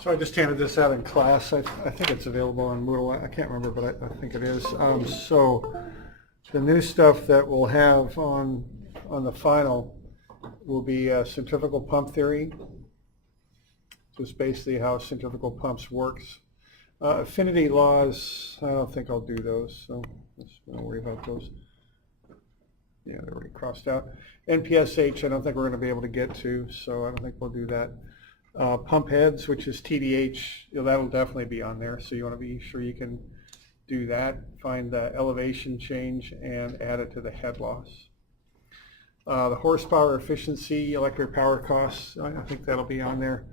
So I just handed this out in class. I think it's available on Moodle. I can't remember, but I think it is. So the new stuff that we'll have on the final will be centrifugal pump theory, just basically how centrifugal pumps works. Affinity laws, I don't think I'll do those, so let's don't worry about those. Yeah, they're already crossed out. NPSH, I don't think we're going to be able to get to, so I don't think we'll do that. Pump heads, which is TDH, that'll definitely be on there, so you want to be sure you can do that. Find the elevation change and add it to the head loss. The horsepower efficiency, electric power costs, I think that'll be on there.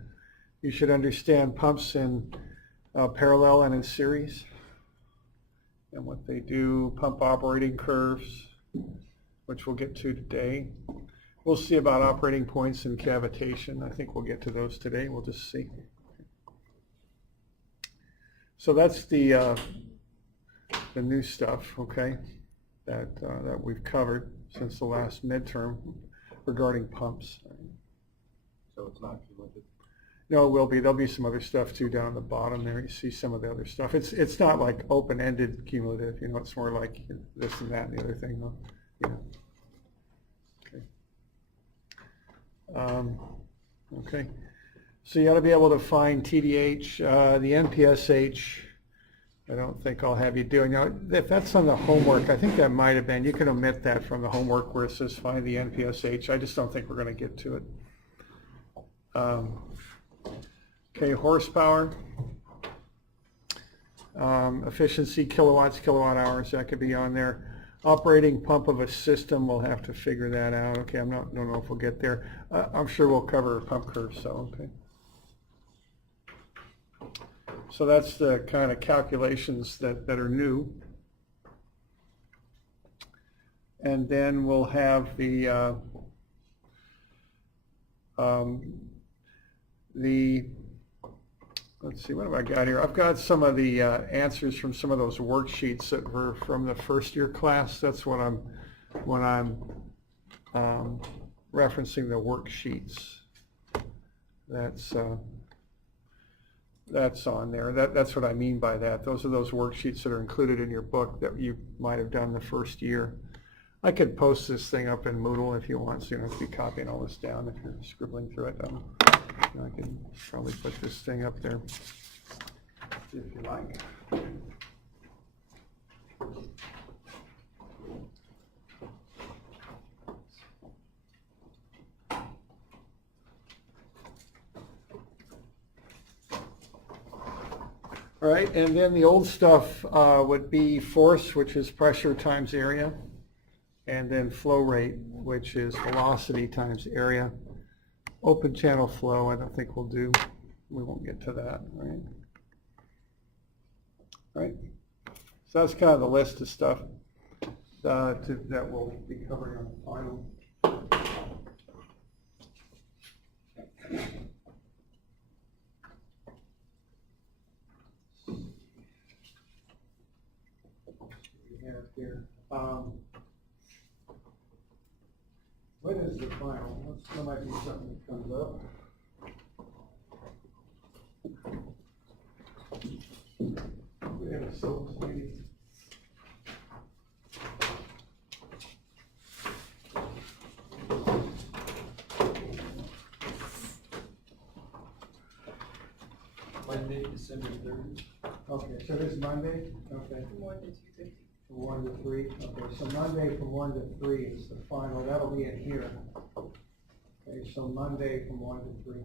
You should understand pumps in parallel and in series and what they do, pump operating curves, which we'll get to today. We'll see about operating points and cavitation. I think we'll get to those today. We'll just see. So that's the new stuff, okay, that we've covered since the last midterm regarding pumps. So it's not cumulative? No, it will be. There'll be some other stuff too down at the bottom there. You see some of the other stuff. It's not like open-ended cumulative. It's more like this and that and the other thing. Okay, so you ought to be able to find TDH, the NPSH. I don't think I'll have you doing. Now, if that's on the homework, I think that might have been. You can omit that from the homework where it says find the NPSH. I just don't think we're going to get to it. Okay, horsepower, efficiency, kilowatts, kilowatt hours. That could be on there. Operating pump of a system, we'll have to figure that out. Okay, don't know if we'll get there. I'm sure we'll cover pump curves, so okay. So that's the kind of calculations that are new. And then we'll have the let's see, what have I got here? I've got some of the answers from some of those worksheets that were from the first year class. That's what I'm referencing the worksheets. That's on there. That's what I mean by that. Those are those worksheets that are included in your book that you might have done the first year. I could post this thing up in Moodle if you want, so you don't have to be copying all this down if you're scribbling through it. I can probably put this thing up there if you like. All right, and then the old stuff would be force, which is pressure times area, and then flow rate, which is velocity times area. Open channel flow, I don't think we'll do. We won't get to that, right? Right. So that's kind of the list of stuff that we'll be covering on the final. Here. When is the final? That might be something that comes up. We have a syllabus meeting. Monday, December 3rd. Okay, so this is Monday? Okay. From 1 to 2:50. From 1 to 3? Okay, so Monday from 1 to 3 is the final. That'll be in here. Okay, so Monday from 1 to 3.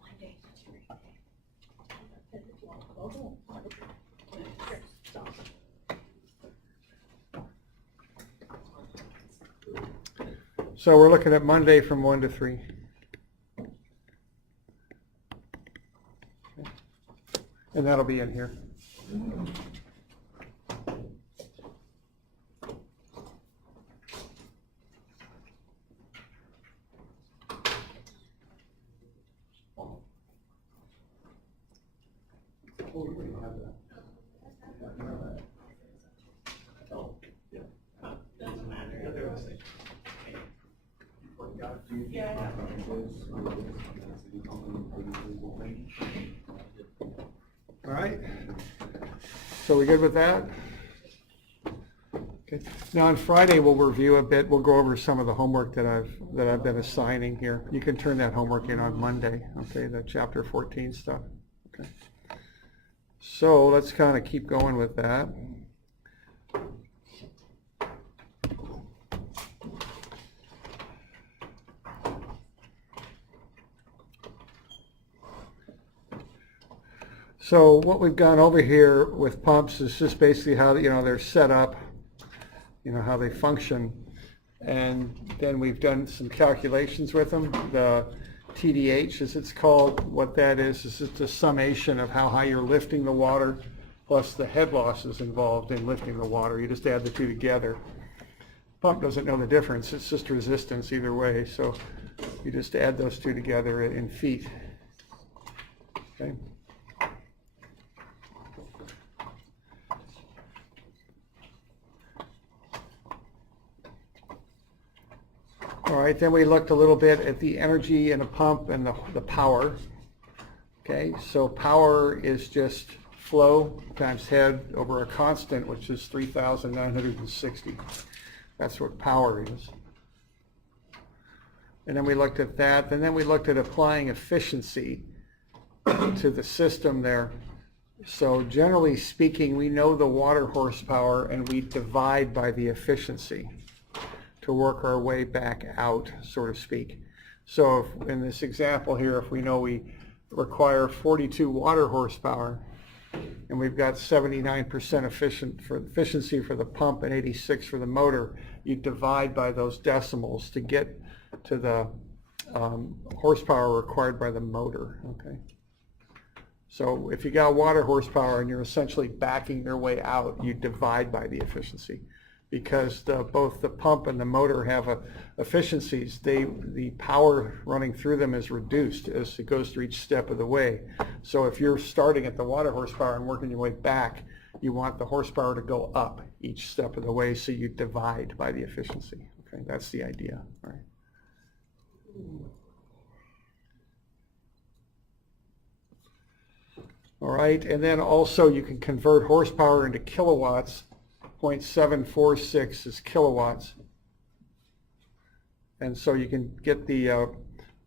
Monday to 3. Oh, here, stop. So we're looking at Monday from 1 to 3. Okay. And that'll be in here. Oh, we already have that. Oh, yeah. Doesn't matter. Yeah. All right. So we good with that? Okay. Now on Friday we'll review a bit. We'll go over some of the homework that I've been assigning here. You can turn that homework in on Monday. Okay, the chapter 14 stuff. Okay. So let's kind of keep going with that. So what we've gone over here with pumps is just basically how, they're set up, how they function. And then we've done some calculations with them. The TDH, as it's called, what that is just a summation of how high you're lifting the water plus the head losses involved in lifting the water. You just add the two together. Pump doesn't know the difference. It's just resistance either way. So you just add those two together in feet. Okay. All right, then we looked a little bit at the energy in a pump and the power. Okay, so power is just flow times head over a constant, which is 3,960. That's what power is. And then we looked at that, and then we looked at applying efficiency to the system there. So generally speaking, we know the water horsepower and we divide by the efficiency to work our way back out, so to speak. So if, in this example here, if we know we require 42 water horsepower and we've got 79% efficiency for the pump and 86 for the motor, you divide by those decimals to get to the horsepower required by the motor. Okay. So if you got water horsepower and you're essentially backing your way out, you divide by the efficiency. Because both the pump and the motor have efficiencies, the power running through them is reduced as it goes through each step of the way. So if you're starting at the water horsepower and working your way back, you want the horsepower to go up each step of the way, so you divide by the efficiency. Okay, that's the idea. All right. All right, and then also you can convert horsepower into kilowatts. 0.746 is kilowatts. And so you can get the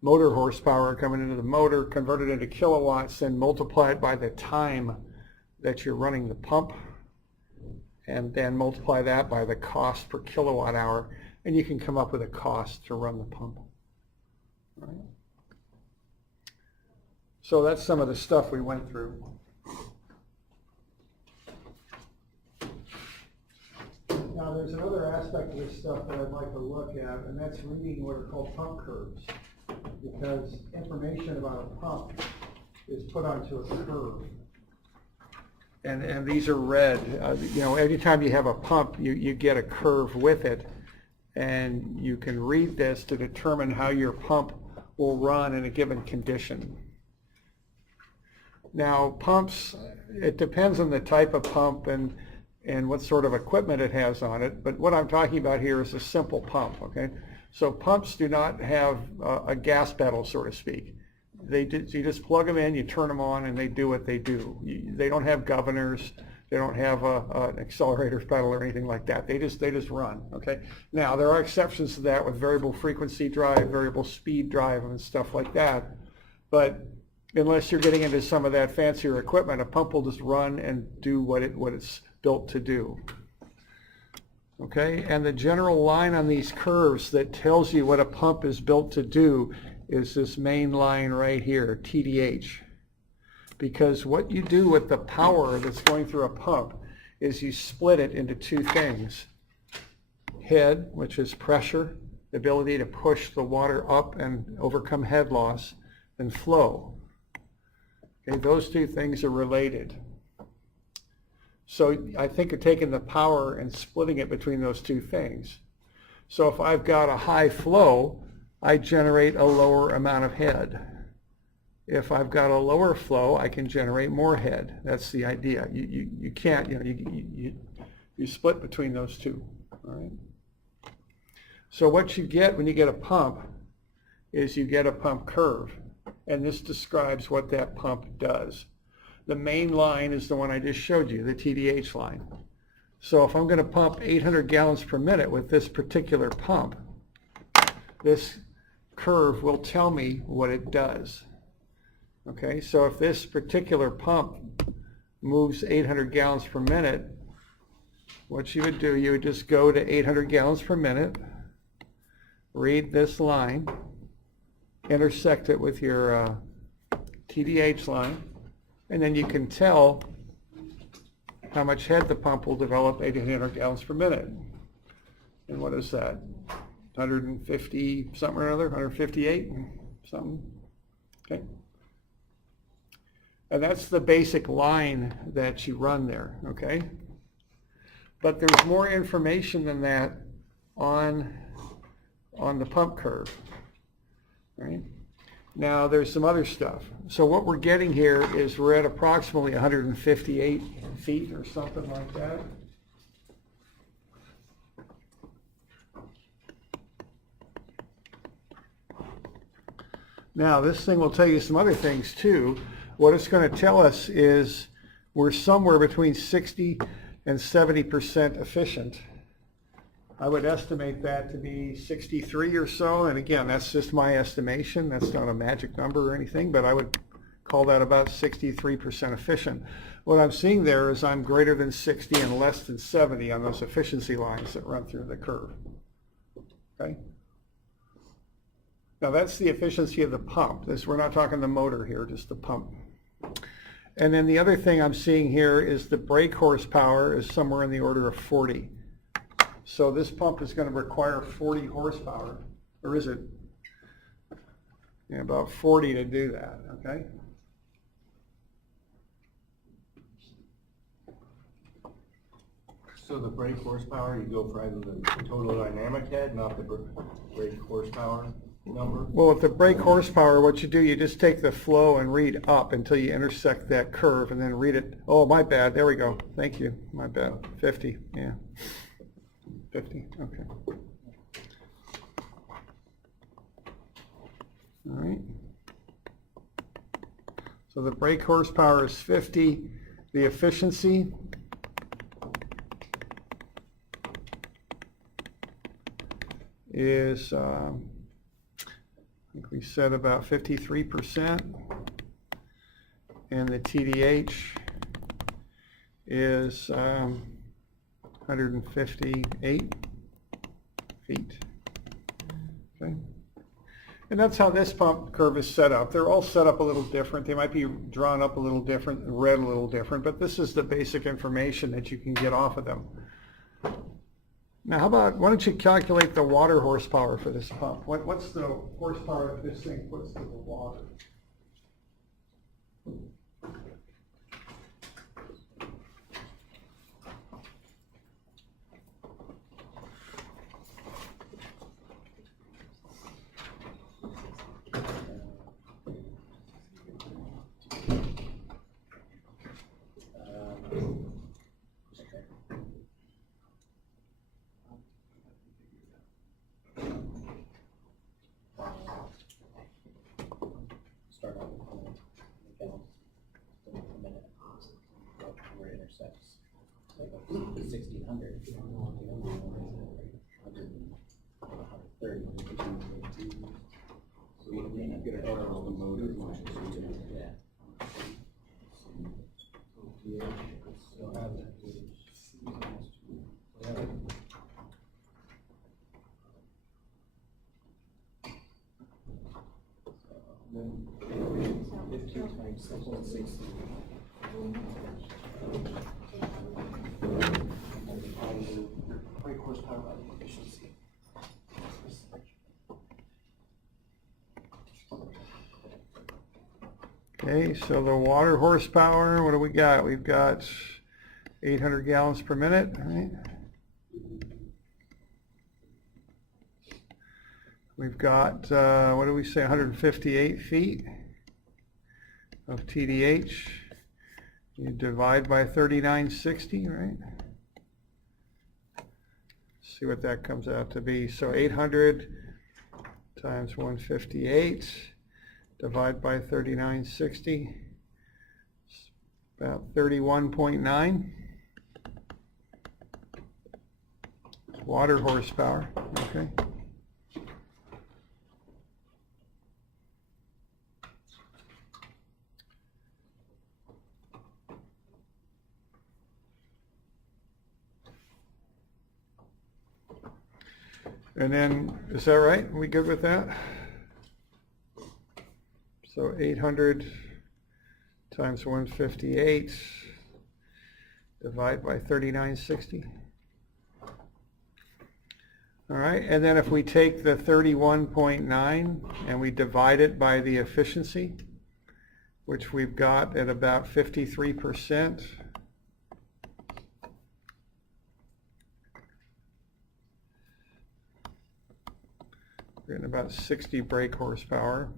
motor horsepower coming into the motor, convert it into kilowatts, then multiply it by the time that you're running the pump, and then multiply that by the cost per kilowatt hour, and you can come up with a cost to run the pump. All right. So that's some of the stuff we went through. Now there's another aspect of this stuff that I'd like to look at, and that's reading what are called pump curves, because information about a pump is put onto a curve. And these are read. Anytime you have a pump, you get a curve with it, and you can read this to determine how your pump will run in a given condition. Now pumps, it depends on the type of pump and what sort of equipment it has on it, but what I'm talking about here is a simple pump, okay? So pumps do not have a gas pedal, so to speak. You just plug them in, you turn them on, and they do what they do. They don't have governors, they don't have an accelerator pedal or anything like that. They just run, okay? Now, there are exceptions to that with variable frequency drive, variable speed drive, and stuff like that, but unless you're getting into some of that fancier equipment, a pump will just run and do what it's built to do. Okay, and the general line on these curves that tells you what a pump is built to do is this main line right here, TDH. Because what you do with the power that's going through a pump is you split it into two things. Head, which is pressure, the ability to push the water up and overcome head loss, and flow. Okay, those two things are related. So I think of taking the power and splitting it between those two things. So if I've got a high flow, I generate a lower amount of head. If I've got a lower flow, I can generate more head. That's the idea. You can't, you split between those two. All right. So what you get when you get a pump is you get a pump curve. and this describes what that pump does. The main line is the one I just showed you, the TDH line. So if I'm going to pump 800 gallons per minute with this particular pump, this curve will tell me what it does. Okay, so if this particular pump moves 800 gallons per minute, what you would do, you would just go to 800 gallons per minute, read this line, intersect it with your TDH line, and then you can tell how much head the pump will develop 800 gallons per minute. And what is that? 150 something or another, 158 something. Okay. And that's the basic line that you run there, okay? But there's more information than that on the pump curve, right? Now there's some other stuff. So what we're getting here is we're at approximately 158 feet or something like that. Now this thing will tell you some other things too. What it's going to tell us is we're somewhere between 60 and 70% efficient. I would estimate that to be 63 or so, and again, that's just my estimation. That's not a magic number or anything, but I would call that about 63% efficient. What I'm seeing there is I'm greater than 60 and less than 70 on those efficiency lines that run through the curve. Okay? Now that's the efficiency of the pump. We're not talking the motor here, just the pump. And then the other thing I'm seeing here is the brake horsepower is somewhere in the order of 40. So this pump is going to require 40 horsepower, or is it? Yeah, about 40 to do that, okay? So the brake horsepower, you go for either the total dynamic head, not the brake horsepower number? Well, with the brake horsepower, what you do, you just take the flow and read up until you intersect that curve and then read it. Oh, my bad. There we go. Thank you. My bad. 50. Yeah. 50. Okay. All right. So the brake horsepower is 50. The efficiency is, I think we said about 53%. And the TDH is 158 feet. Okay. And that's how this pump curve is set up. They're all set up a little different. They might be drawn up a little different and read a little different, but this is the basic information that you can get off of them. Now, how about, why don't you calculate the water horsepower for this pump? What's the horsepower that this thing puts to the water? Start out with gallons per minute where it intersects. So like 1600, 130. So you get a total of the motor. Yeah. Still have that. Then 15 times 6.60. Brake horsepower by the efficiency. Okay, so the water horsepower, what do we got? We've got 800 gallons per minute, right? We've got, what do we say, 158 feet of TDH. You divide by 3960, right? See what that comes out to be. So 800 times 158 divide by 3960, about 31.9. Water horsepower, okay. And then, is that right? Are we good with that? So 800 times 158, divide by 3960. All right, and then if we take the 31.9 and we divide it by the efficiency, which we've got at about 53%, we're getting about 60 brake horsepower,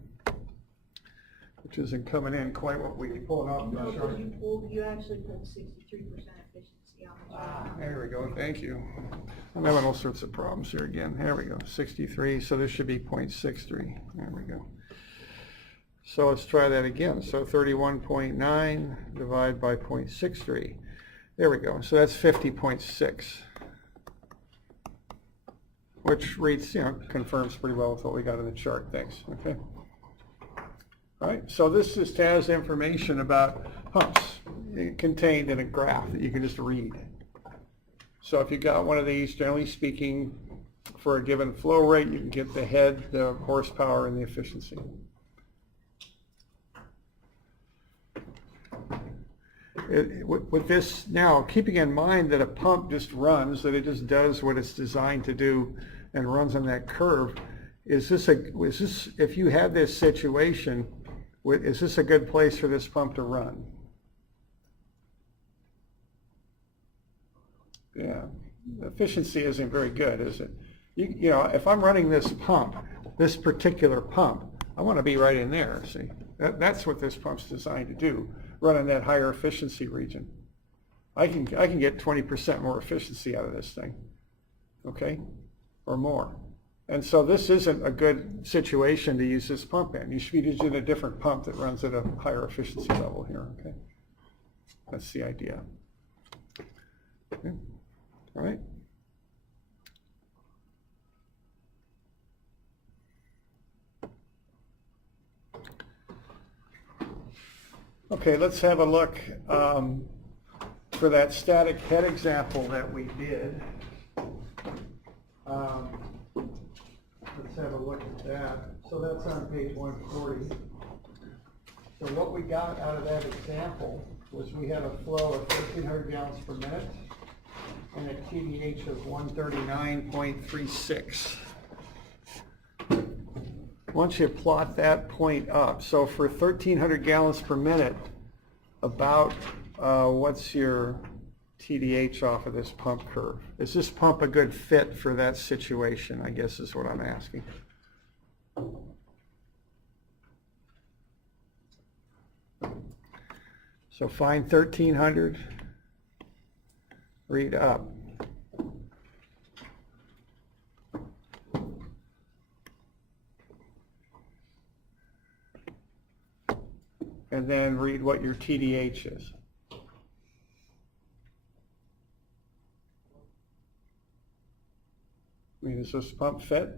which isn't coming in quite what we pulled off. No, but you actually pulled 63% efficiency on the job. There we go, thank you. I'm having all sorts of problems here again. There we go, 63, so this should be 0.63. There we go. So let's try that again. So 31.9 divided by 0.63. There we go, so that's 50.6. Which reads, confirms pretty well with what we got in the chart, thanks, okay? All right, so this just has information about pumps contained in a graph that you can just read. So if you got one of these, generally speaking, for a given flow rate, you can get the head, the horsepower, and the efficiency. With this now, keeping in mind that a pump just runs, that it just does what it's designed to do and runs on that curve, is this if you have this situation, is this a good place for this pump to run? Yeah, efficiency isn't very good, is it? You know, if I'm running this pump, this particular pump, I want to be right in there, see? That's what this pump's designed to do, run in that higher efficiency region. I can get 20% more efficiency out of this thing, okay, or more. And so this isn't a good situation to use this pump in. You should be using a different pump that runs at a higher efficiency level here, okay? That's the idea. Okay. All right. Okay, let's have a look for that static head example that we did. Let's have a look at that. So that's on page 140. So what we got out of that example was we had a flow of 1,300 gallons per minute and a TDH of 139.36. Once you plot that point up, so for 1,300 gallons per minute, about what's your TDH off of this pump curve? Is this pump a good fit for that situation, I guess is what I'm asking. So find 1,300, read up. And then read what your TDH is. I mean, does this pump fit?